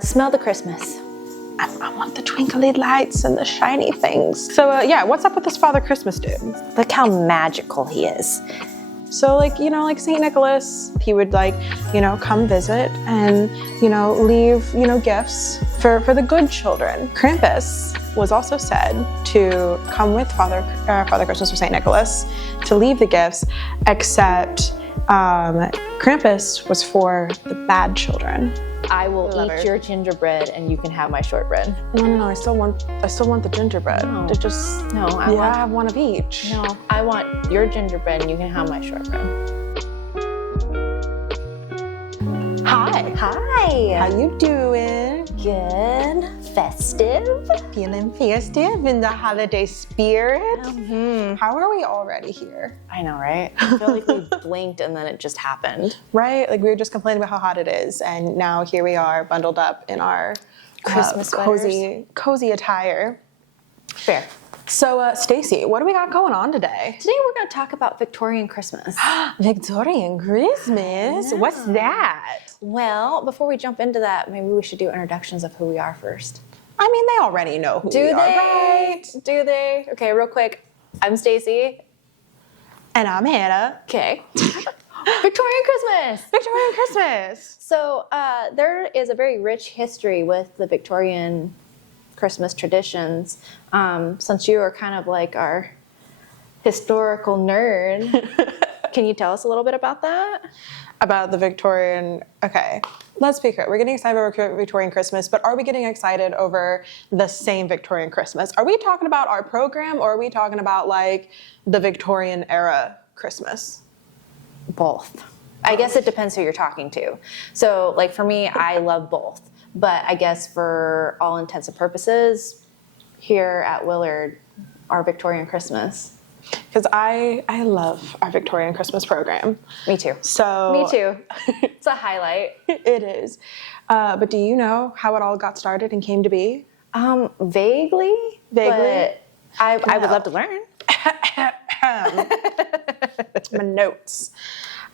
Smell the Christmas. I want the twinkly lights and the shiny things. So yeah, what's up with this Father Christmas dude? Look how magical he is. So like St. Nicholas, he would come visit and, leave, gifts for the good children. Krampus was also said to come with Father Christmas or St. Nicholas to leave the gifts, except Krampus was for the bad children. I will eat your gingerbread and you can have my shortbread. No, I still want the gingerbread. No. To just I have one of each. No, I want your gingerbread and you can have my shortbread. Hi. Hi. How you doing? Good. Festive. Feeling festive in the holiday spirit? Mm-hmm. How are we already here? I know, right? I feel like we blinked and then it just happened. Right? Like we were just complaining about how hot it is, and now here we are bundled up in our Christmas cozy attire. Fair. So, Stacie, what do we got going on today? Today we're going to talk about Victorian Christmas. Victorian Christmas? What's that? Well, before we jump into that, maybe we should do introductions of who we are first. I mean, they already know who we are, right? Do they? Okay, real quick. I'm Stacie. And I'm Hannah. Okay. Victorian Christmas! Victorian Christmas! So there is a very rich history with the Victorian Christmas traditions. Since you are kind of like our historical nerd, can you tell us a little bit about that? About the Victorian, okay, let's be clear. We're getting excited over Victorian Christmas, but are we getting excited over the same Victorian Christmas? Are we talking about our program, or are we talking about like the Victorian era Christmas? Both. I guess it depends who you're talking to. So like for me, I love both. But I guess for all intents and purposes, here at Willard, our Victorian Christmas. Because I love our Victorian Christmas program. Me too. So Me too. It's a highlight. It is. But do you know how it all got started and came to be? Vaguely. But I would love to learn. My notes.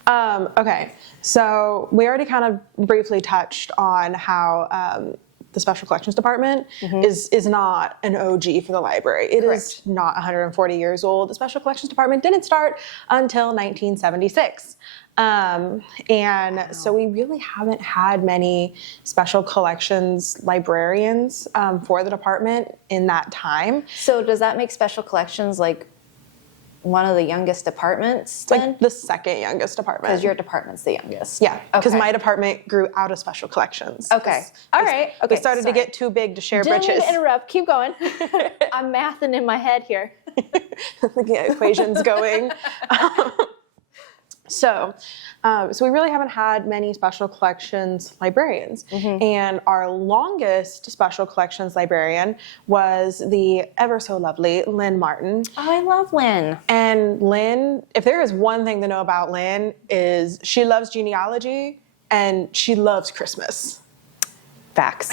Okay, so we already kind of briefly touched on how the Special Collections Department is not an OG for the library. It Correct. is not 140 years old. The Special Collections Department didn't start until 1976. So we really haven't had many special collections librarians for the department in that time. So does that make special collections like one of the youngest departments then? Like the second youngest department. Because your department's the youngest. Yeah, because Okay. my department grew out of special collections. Okay. All right. Okay. They started to get too big to share Didn't britches. mean to interrupt. Keep going. I'm mathing in my head here. The equations going. So we really haven't had many special collections librarians. And our longest special collections librarian was the ever so lovely Lynn Martin. Oh, I love Lynn. And Lynn, if there is one thing to know about Lynn, is she loves genealogy and she loves Christmas. Facts.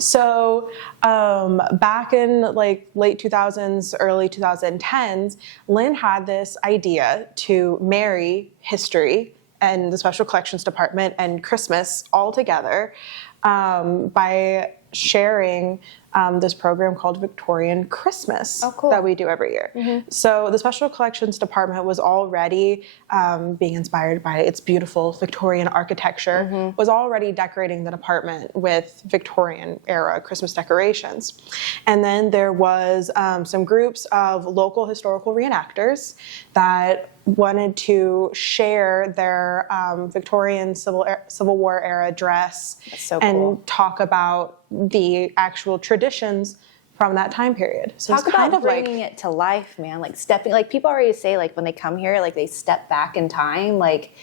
So back in like late 2000s, early 2010s, Lynn had this idea to marry history and the Special Collections Department and Christmas all together by sharing this program called Victorian Christmas that we do every year. So the Special Collections Department was already being inspired by its beautiful Victorian architecture, was already decorating the department with Victorian era Christmas decorations. And then there was some groups of local historical reenactors that wanted to share their Victorian Civil War era dress and talk about the actual traditions from that time period. So Talk it's kind about of like bringing it to life, man. Like stepping, like people already say, like when they come here, like they step back in time. Like,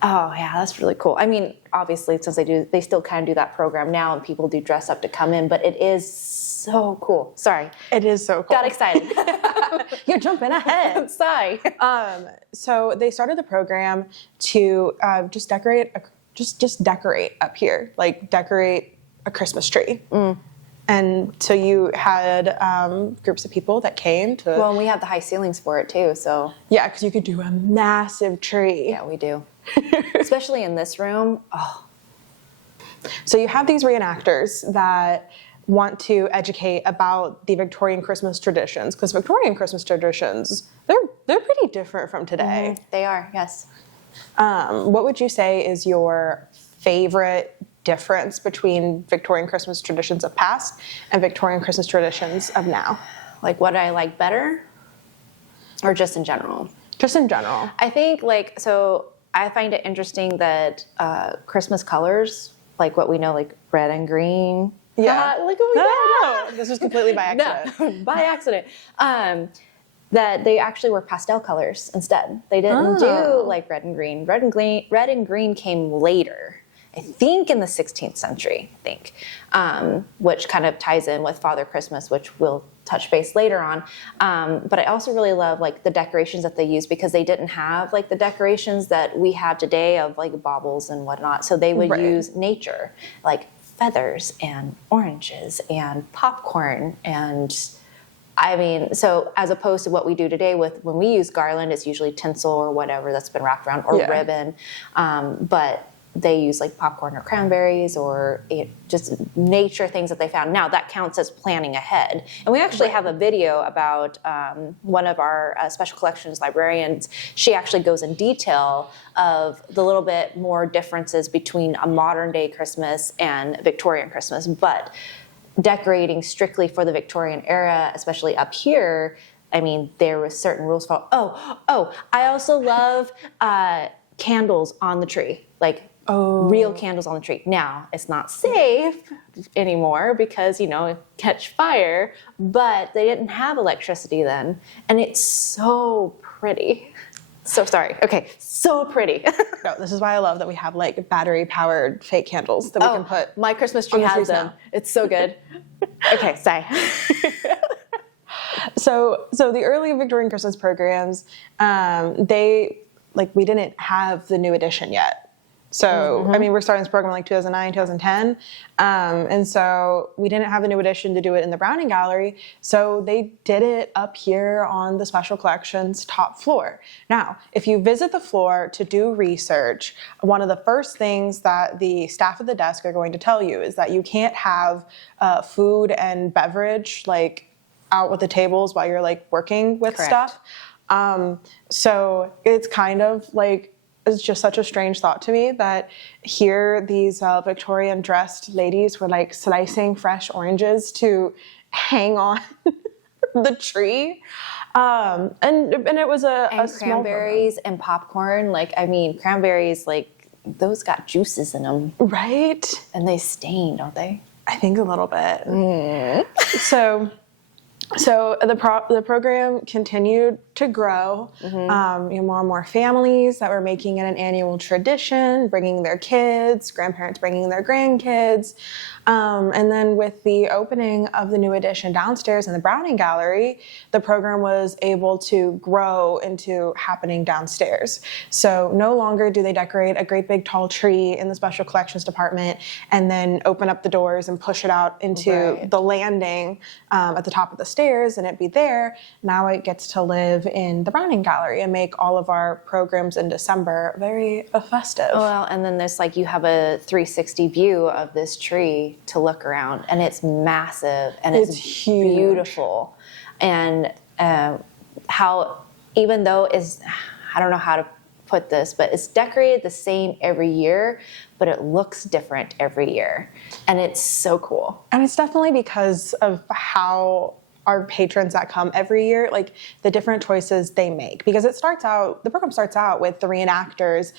oh yeah, that's really cool. I mean, obviously, since they still kind of do that program now, and people do dress up to come in. But it is so cool. Sorry, it is so cool. got excited. You're jumping ahead. Sorry. So they started the program to just decorate up here, like decorate a Christmas tree. And so you had groups of people that came to... Well, and we have the high ceilings for it too, so... Yeah, because you could do a massive tree. Yeah, we do. Especially in this room. Oh, So you have these reenactors that want to educate about the Victorian Christmas traditions, because Victorian Christmas traditions, they're pretty different from today. They are, yes. What would you say is your favorite difference between Victorian Christmas traditions of past and Victorian Christmas traditions of now? Like what I like better, or just in general? Just in general. I think so I find it interesting that Christmas colors, like what we know, like red and green. Yeah. Like, oh my God. No, this was completely by accident. No, by accident. That they actually were pastel colors instead. They didn't do like red and green. Red and green came later, I think in the 16th century, which kind of ties in with Father Christmas, which we'll touch base later on. But I also really love like the decorations that they use, because they didn't have like the decorations that we have today of like baubles and whatnot. So they would use nature, like feathers and oranges and popcorn and so as opposed to what we do today with when we use garland, it's usually tinsel or whatever that's been wrapped around, or ribbon. But they use like popcorn or cranberries or just nature things that they found. Now that counts as planning ahead. And we actually have a video about one of our special collections librarians. She actually goes in detail of the little bit more differences between a modern day Christmas and Victorian Christmas. But decorating strictly for the Victorian era, especially up here, I mean, there was certain rules for, I also love candles on the tree, like real candles on the tree. Now, it's not safe anymore because, catch fire, but they didn't have electricity then. And it's so pretty. So sorry. Okay, so pretty. No, this is why I love that we have like battery-powered fake candles that we can put. My Christmas tree has them. Now. It's so good. Okay, sorry. So the early Victorian Christmas programs, we didn't have the new edition yet. So, I mean, we're starting this program like 2009, 2010. And so we didn't have a new edition to do it in the Browning Gallery. So they did it up here on the Special Collections top floor. Now, if you visit the floor to do research, one of the first things that the staff at the desk are going to tell you is that you can't have food and beverage like out with the tables while you're like working with stuff. So it's kind of like, it's just such a strange thought to me that here these Victorian dressed ladies were like slicing fresh oranges to hang on the tree. And it was a small cranberries and popcorn. Like, I mean, cranberries, like those got juices in them. Right. And they stain, don't they? I think a little bit. So the program continued to grow. More and more families that were making it an annual tradition, bringing their kids, grandparents bringing their grandkids. And then with the opening of the new edition downstairs in the Browning Gallery, the program was able to grow into happening downstairs. So no longer do they decorate a great big tall tree in the Special Collections Department and then open up the doors and push it out into the landing at the top of the stairs and it be there. Now it gets to live in the Browning Gallery and make all of our programs in December very festive. Well, and then there's like, you have a 360 view of this tree to look around, and it's massive and it's huge. Beautiful. And how, even though I don't know how to put this, but it's decorated the same every year, but it looks different every year. And it's so cool. And it's definitely because of how our patrons that come every year, like the different choices they make. Because the program starts out with the reenactors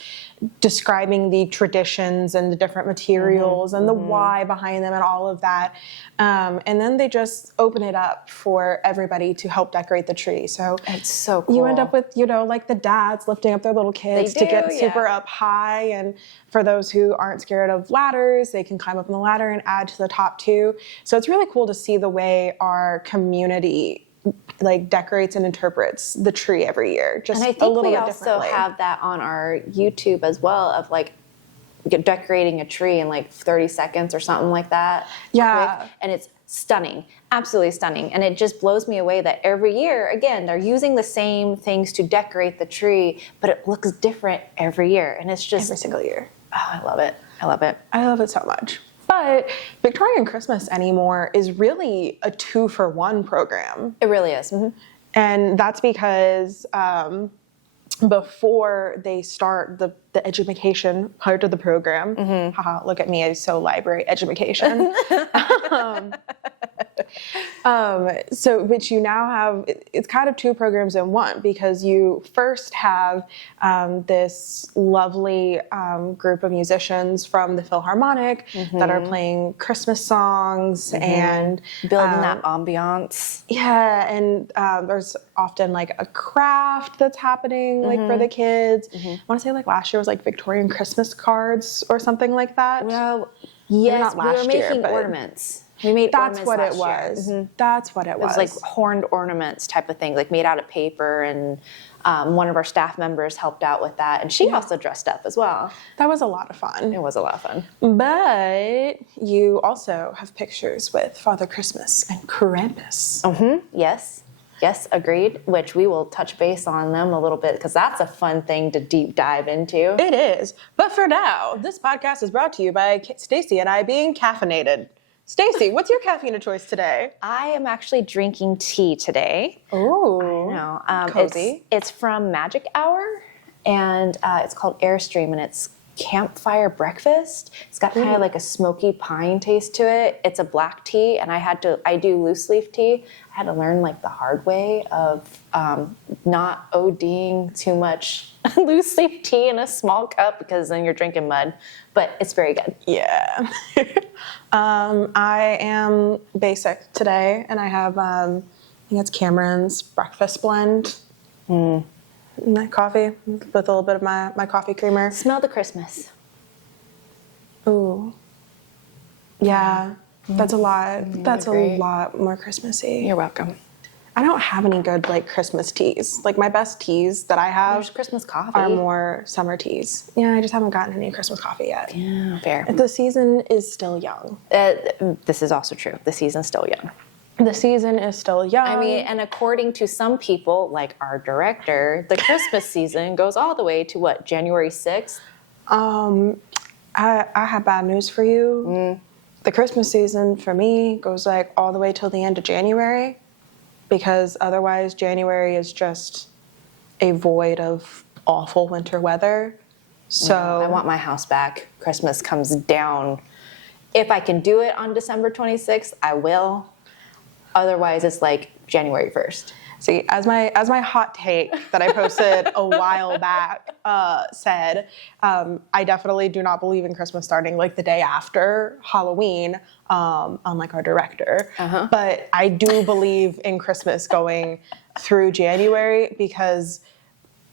describing the traditions and the different materials and the why behind them and all of that. And then they just open it up for everybody to help decorate the tree. So it's so cool. You end up with, like the dads lifting up their little kids to get super up high. And for those who aren't scared of ladders, they can climb up on the ladder and add to the top too. So it's really cool to see the way our community like decorates and interprets the tree every year, just and I think a little we bit differently. also have that on our YouTube as well, of like decorating a tree in like 30 seconds or something like that. Yeah. Quick. And it's stunning, absolutely stunning. And it just blows me away that every year, again, they're using the same things to decorate the tree, but it looks different every year. And it's just every single year. Oh, I love it. I love it. I love it so much. But Victorian Christmas anymore is really a 2-for-1 program. It really is. Mm-hmm. And that's because before they start the education part of the program, haha, look at me, I'm so library education. But you now have, it's kind of 2 programs in one, because you first have this lovely group of musicians from the Philharmonic that are playing Christmas songs and building that ambiance. Yeah, and there's often like a craft that's happening like for the kids. I want to say like last year was like Victorian Christmas cards or something like that. Well, Maybe yes, not we were last year, making but ornaments. We made that's ornaments what it last was. year. That's what it was. It was like horned ornaments type of thing, like made out of paper, and one of our staff members helped out with that, and she also dressed up as well. That was a lot of fun. It was a lot of fun. But you also have pictures with Father Christmas and Krampus. Yes, agreed, which we will touch base on them a little bit, because that's a fun thing to deep dive into. It is. But for now, this podcast is brought to you by Stacie and I being caffeinated. Stacie, what's your caffeine of choice today? I am actually drinking tea today. Ooh, I know. cozy. It's from Magic Hour, and it's called Airstream, and it's campfire breakfast. It's got kind of like a smoky pine taste to it. It's a black tea, and I do loose leaf tea. I had to learn like the hard way of not ODing too much loose leaf tea in a small cup, because then you're drinking mud, but it's very good. Yeah. I am basic today, and I have, I think it's Cameron's breakfast blend. My coffee with a little bit of my coffee creamer. Smell the Christmas. Ooh. Yeah, that's a lot. That's a agree. lot more Christmassy. You're welcome. I don't have any good like Christmas teas. Like my best teas that I have There's Christmas coffee. are more summer teas. Yeah, I just haven't gotten any Christmas coffee yet. Yeah, fair. The season is still young. This is also true. The season's still young. The season is still young. I mean, and according to some people, like our director, the Christmas season goes all the way to what, January 6th? I have bad news for you. The Christmas season for me goes like all the way till the end of January, because otherwise January is just a void of awful winter weather. So I want my house back. Christmas comes down. If I can do it on December 26th, I will. Otherwise, it's like January 1st. See, as my hot take that I posted a while back said, I definitely do not believe in Christmas starting like the day after Halloween, unlike our director. But I do believe in Christmas going through January, because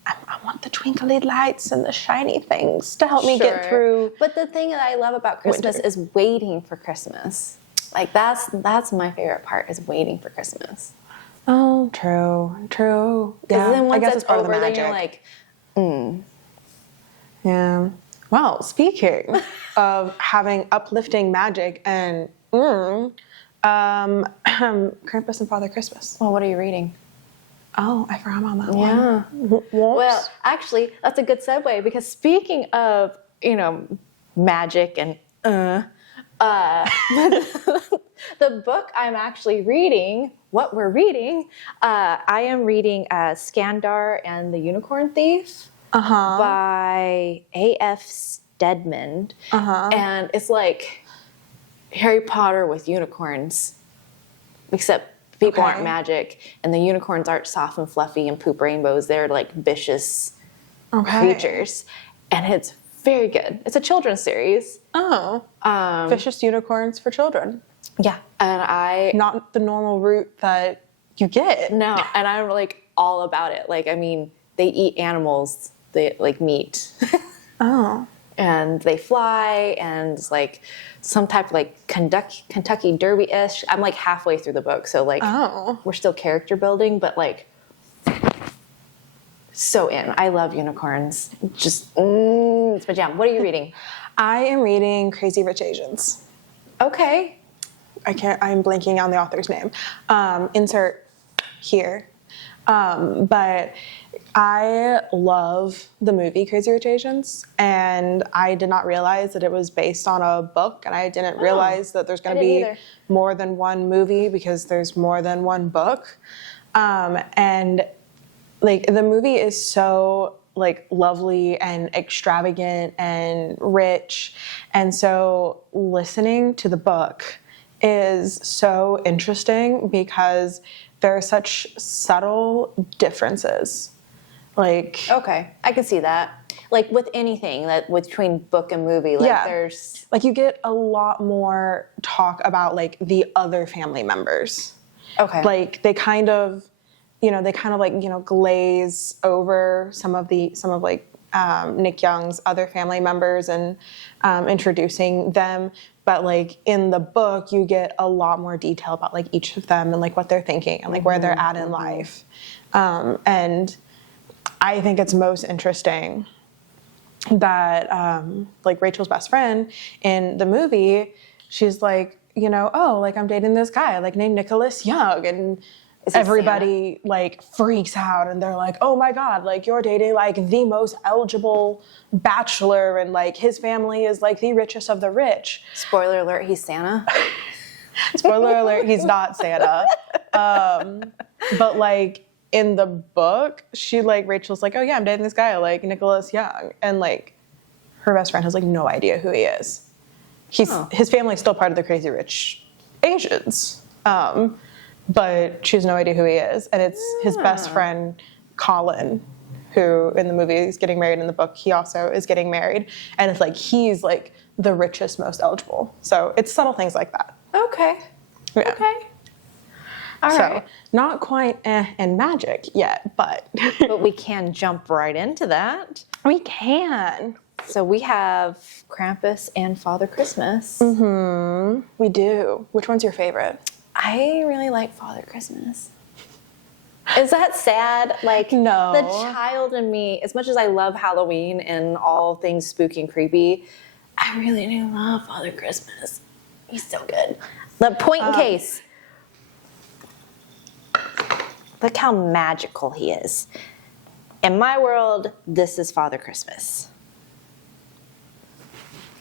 I want the twinkly lights and the shiny things to help me get through. But the thing that I love about Christmas is waiting for Christmas. Like that's my favorite part, is waiting for Christmas. Oh, true. Because then once I guess it's it's part over, of the then magic. you're like, Yeah. Well, speaking of having uplifting magic and Krampus and Father Christmas. well, what are you reading? Oh, I forgot about that Yeah. one. Well, actually, that's a good segue, because speaking of, magic and the book I'm actually reading, what we're reading, I am reading Skandar and the Unicorn Thief by A.F. Stedman. And it's like Harry Potter with unicorns, except people aren't magic, and the unicorns aren't soft and fluffy and poop rainbows. They're like vicious creatures, and it's very good. It's a children's series. Vicious unicorns for children. Yeah, and Not the normal route that you get. no, and I'm like all about it. Like, I mean, they eat animals, they like meat. And they fly, and it's like some type of like Kentucky Derby-ish. I'm like halfway through the book, so like we're still character building, but like so in. I love unicorns. Just it's my jam. What are you reading? I am reading Crazy Rich Asians. Okay. I'm blanking on the author's name. Insert here. But I love the movie Crazy Rich Asians, and I did not realize that it was based on a book, and I didn't realize that there's going to be more than one movie because there's more than one book. And like the movie is so like lovely and extravagant and rich, and so listening to the book is so interesting because there are such subtle differences. Like, okay, I can see that. Like with anything that between book and movie, like there's like you get a lot more talk about like the other family members. Okay. Like they kind of like, glaze over some of Nick Young's other family members and introducing them. But like in the book, you get a lot more detail about like each of them and like what they're thinking and like where they're at in life. And I think it's most interesting that like Rachel's best friend in the movie, she's like, I'm dating this guy like named Nicholas Young, and everybody like freaks out and they're like, oh my God, like you're dating like the most eligible bachelor and like his family is like the richest of the rich. Spoiler alert, he's Santa. Spoiler alert, he's not Santa. But like in the book, Rachel's like, oh yeah, I'm dating this guy like Nicholas Young, and like her best friend has like no idea who he is. His family's still part of the Crazy Rich Asians. But she has no idea who he is. And it's his best friend, Colin, who in the movie is getting married. In the book, he also is getting married. And it's like, he's like the richest, most eligible. So it's subtle things like that. Okay. Yeah. Okay. All right. Not quite in magic yet, but... But we can jump right into that. We can. So we have Krampus and Father Christmas. Mm-hmm. We do. Which one's your favorite? I really like Father Christmas. Is that sad? Like, no. The child in me, as much as I love Halloween and all things spooky and creepy, I really do love Father Christmas. He's so good. The point in case, look how magical he is. In my world, this is Father Christmas.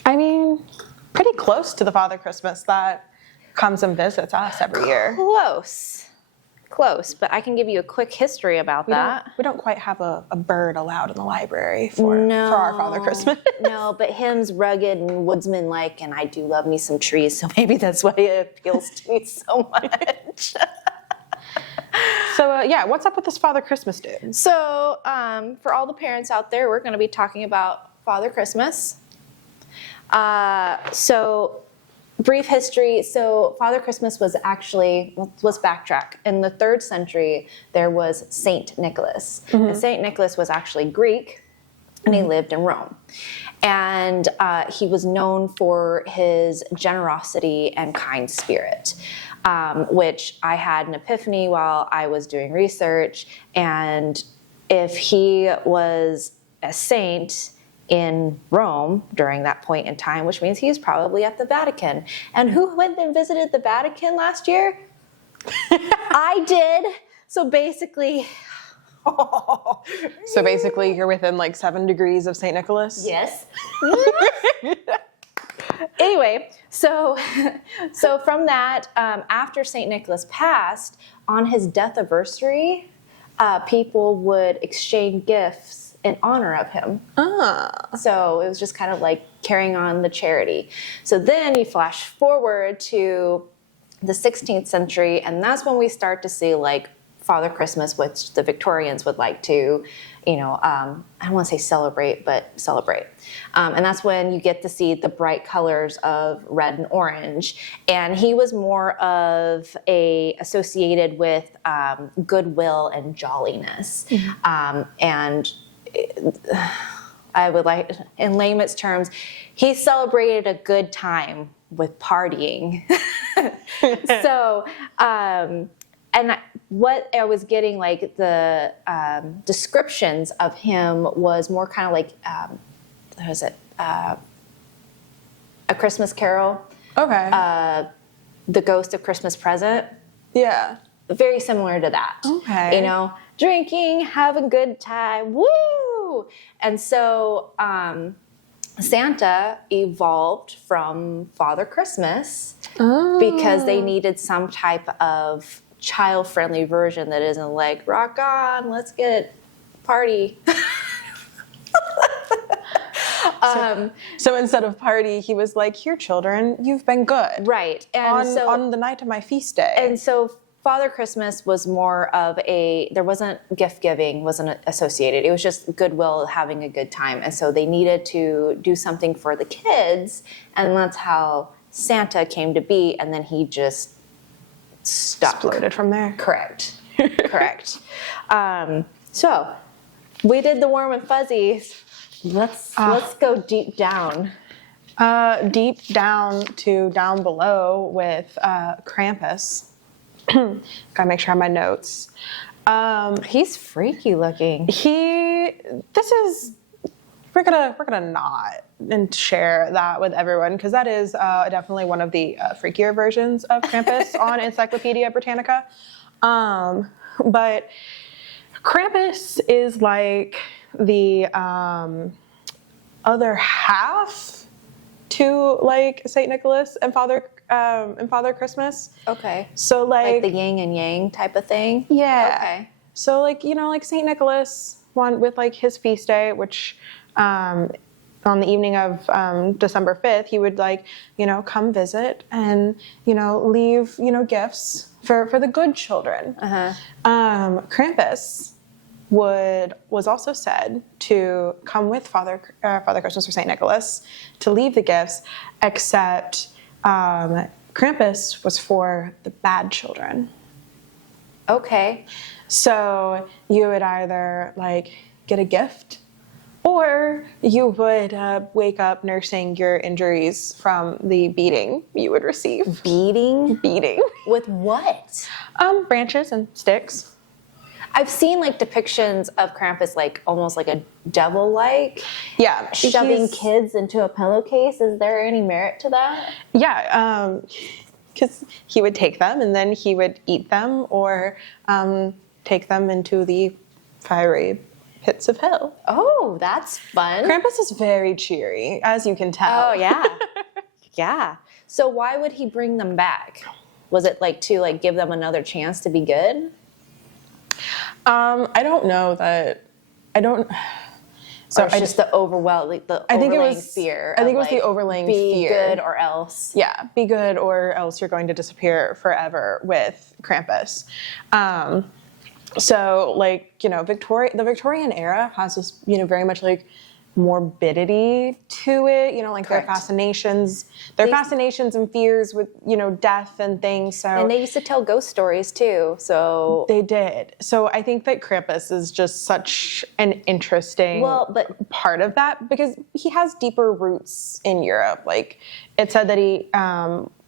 I mean, pretty close to the Father Christmas that comes and visits us every year. Close, but I can give you a quick history about that. We don't quite have a bird allowed in the library for our Father Christmas. No, but him's rugged and woodsman-like, and I do love me some trees, so maybe that's why it appeals to me so much. So, what's up with this Father Christmas dude? So, for all the parents out there, we're going to be talking about Father Christmas. Brief history. So Father Christmas was actually, let's backtrack. In the 3rd century, there was Saint Nicholas. Mm-hmm. And Saint Nicholas was actually Greek, and he lived in Rome. And he was known for his generosity and kind spirit, which I had an epiphany while I was doing research. And if he was a saint in Rome during that point in time, which means he's probably at the Vatican. And who went and visited the Vatican last year? I did. So basically, you're within like 7 degrees of St. Nicholas? Yes. Anyway, so from that, after St. Nicholas passed, on his death anniversary, people would exchange gifts in honor of him. So it was just kind of like carrying on the charity. So then you flash forward to the 16th century, and that's when we start to see like Father Christmas, which the Victorians would like to, I don't want to say celebrate, but celebrate. And that's when you get to see the bright colors of red and orange. And he was more of associated with goodwill and jolliness. Mm-hmm. And I would like, in layman's terms, he celebrated a good time with partying. So, and what I was getting, like the descriptions of him was more kind of like, what was it? A Christmas Carol. Okay. The Ghost of Christmas Present. Yeah. Very similar to that. Okay. drinking, have a good time, woo! And so Santa evolved from Father Christmas because they needed some type of child-friendly version that isn't like, rock on, let's get party. So instead of party, he was like, here, children, you've been good. Right. And on the night of my feast day. And so Father Christmas was more of there wasn't gift giving, wasn't associated. It was just goodwill, having a good time. And so they needed to do something for the kids. And that's how Santa came to be. And then he just stuck. Exploded from there. Correct. Correct. So we did the warm and fuzzies. Let's go deep down. Deep down to down below with Krampus. Gotta make sure I have my notes. He's freaky looking. We're gonna not and share that with everyone because that is definitely one of the freakier versions of Krampus on Encyclopedia Britannica. But Krampus is like the other half to like Saint Nicholas and Father Christmas. Okay. So like the yin and yang type of thing? Yeah. Okay. So like, like Saint Nicholas one with like his feast day, which on the evening of December 5th, he would like, come visit and, leave, gifts for the good children. Krampus was also said to come with Father Christmas or Saint Nicholas to leave the gifts, except Krampus was for the bad children. Okay. So you would either like get a gift, or you would wake up nursing your injuries from the beating you would receive. Beating? Beating. With what? Branches and sticks. I've seen like depictions of Krampus like almost like a devil-like. Yeah. Shoving kids into a pillowcase. Is there any merit to that? Yeah. Because he would take them and then he would eat them or take them into the fiery pits of hell. Oh, that's fun. Krampus is very cheery, as you can tell. Oh, yeah. Yeah. So why would he bring them back? Was it like to like give them another chance to be good? I don't know that. I don't. So it's just the overwhelming, fear. I think it was the overlaying fear. Be good or else. Yeah, be good or else you're going to disappear forever with Krampus. So like, the Victorian era has this, very much like morbidity to it, like Correct. their fascinations and fears with, death and things. So and they used to tell ghost stories too. So they did. So I think that Krampus is just such an interesting part of that because he has deeper roots in Europe. Like it said that he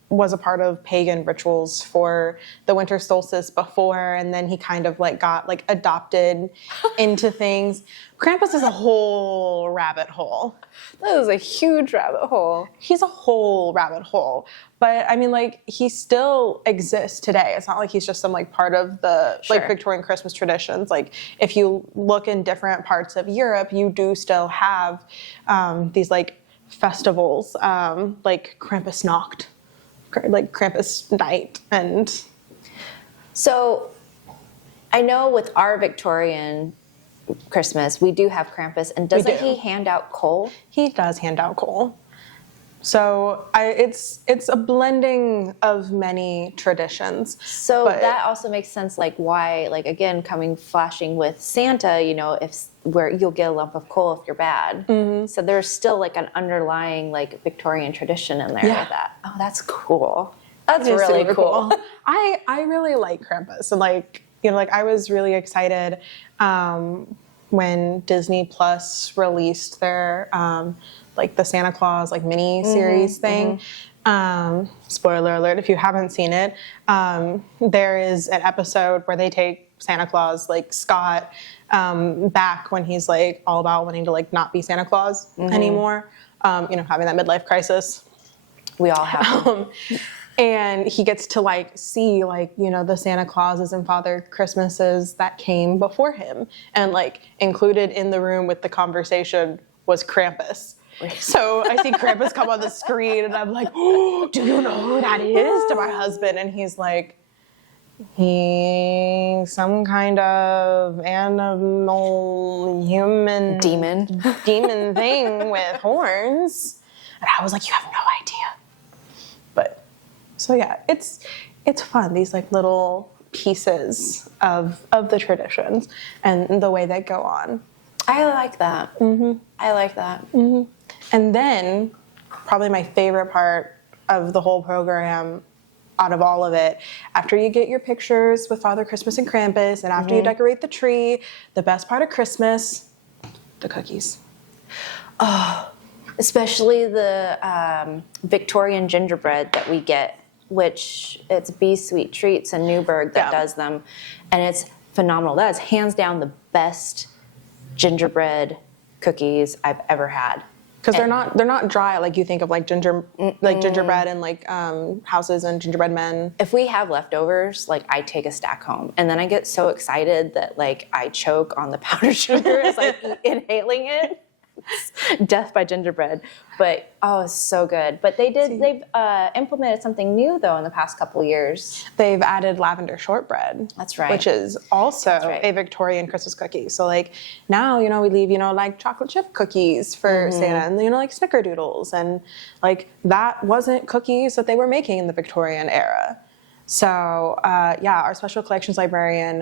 was a part of pagan rituals for the winter solstice before, and then he kind of like got like adopted into things. Krampus is a whole rabbit hole. That is a huge rabbit hole. He's a whole rabbit hole. But I mean, like, he still exists today. It's not like he's just some like part of the like Victorian Christmas traditions. Like if you look in different parts of Europe, you do still have these like festivals, like Krampusnacht, like Krampus night. And so I know with our Victorian Christmas, we do have Krampus, and doesn't he hand out coal? He does hand out coal. So it's a blending of many traditions. So that also makes sense, like why, like again, flashing with Santa, where you'll get a lump of coal if you're bad. Mm-hmm. So there's still like an underlying like Victorian tradition in there with that. Oh, that's cool. That's really cool. I really like Krampus, and like I was really excited when Disney Plus released their like the Santa Claus like mini series thing. Mm-hmm. Spoiler alert if you haven't seen it. There is an episode where they take Santa Claus, like Scott, back when he's like all about wanting to like not be Santa Claus anymore. Having that midlife crisis. We all have. And he gets to like see like, you know, the Santa Clauses and Father Christmases that came before him. And like included in the room with the conversation was Krampus. So I see Krampus come on the screen and I'm like, oh, do you know who that is? To my husband. And he's like, he's some kind of animal, human, demon thing with horns. And I was like, you have no idea. But so yeah, it's fun. These like little pieces of the traditions and the way they go on. I like that. I like that. And then probably my favorite part of the whole program out of all of it, after you get your pictures with Father Christmas and Krampus and after you decorate the tree, the best part of Christmas, the cookies. Oh, especially the Victorian gingerbread that we get, which it's Be Sweet Treats in Newburgh that does them. And it's phenomenal. That is hands down the best gingerbread cookies I've ever had. Because they're not dry like you think of like gingerbread and like houses and gingerbread men. If we have leftovers, like I take a stack home, and then I get so excited that like I choke on the powdered sugar as I keep inhaling it. It's death by gingerbread, but oh, it's so good. But they've implemented something new though in the past couple years. They've added lavender shortbread. That's right. Which is also a Victorian Christmas cookie. So like now, you know, we leave, you know, like chocolate chip cookies for Santa and, you know, like snickerdoodles. And like that wasn't cookies that they were making in the Victorian era. So yeah, our special collections librarian,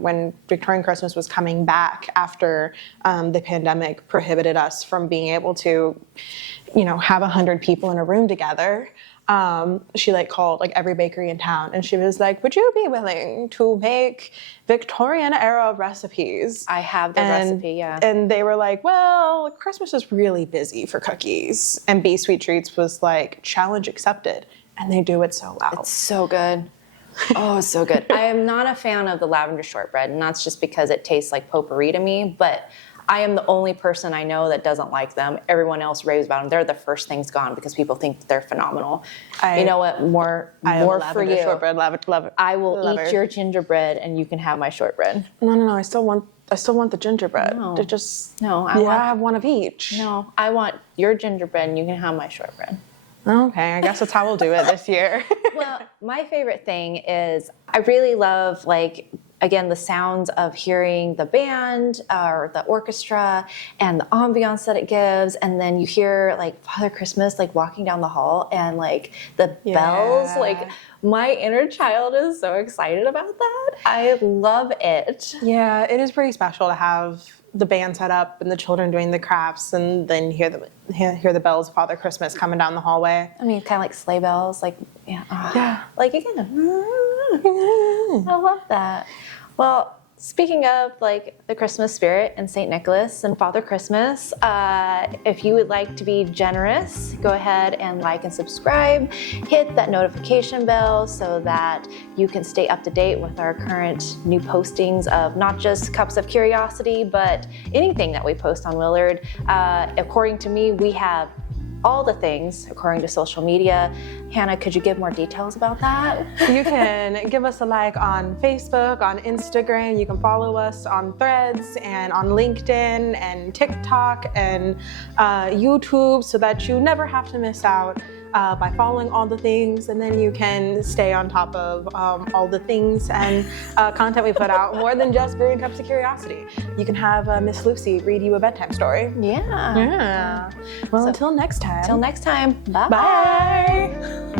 when Victorian Christmas was coming back after the pandemic prohibited us from being able to, you know, have 100 people in a room together, she like called like every bakery in town and she was like, would you be willing to make Victorian era recipes? I have the recipe, yeah. And they were like, well, Christmas is really busy for cookies. And Be Sweet Treats was like, challenge accepted. And they do it so well. It's so good. Oh, it's so good. I am not a fan of the lavender shortbread, and that's just because it tastes like potpourri to me, but I am the only person I know that doesn't like them. Everyone else raves about them. They're the first things gone because people think they're phenomenal. You know what? More for you. Shortbread, love it. I will eat your gingerbread, and you can have my shortbread. No. I still want the gingerbread. No. I have one of each. No, I want your gingerbread, and you can have my shortbread. Okay, I guess that's how we'll do it this year. Well, my favorite thing is I really love, like, again, the sounds of hearing the band or the orchestra and the ambiance that it gives. And then you hear, like, Father Christmas, like, walking down the hall and, like, the bells. Like, my inner child is so excited about that. I love it. Yeah, it is pretty special to have the band set up and the children doing the crafts and then hear the bells of Father Christmas coming down the hallway. I mean, kind of like sleigh bells, like, yeah. Like, again, I love that. Well, speaking of, like, the Christmas spirit and St. Nicholas and Father Christmas, if you would like to be generous, go ahead and like and subscribe. Hit that notification bell so that you can stay up to date with our current new postings of not just Cups of Curiosity, but anything that we post on Willard. According to me, we have all the things according to social media. Hannah, could you give more details about that? You can give us a like on Facebook, on Instagram. You can follow us on Threads and on LinkedIn and TikTok and YouTube so that you never have to miss out by following all the things, and then you can stay on top of all the things and content we put out, more than just Brewing Cups of Curiosity. You can have Miss Lucy read you a bedtime story. Yeah. Well, until next time. Till next time. Bye. Bye.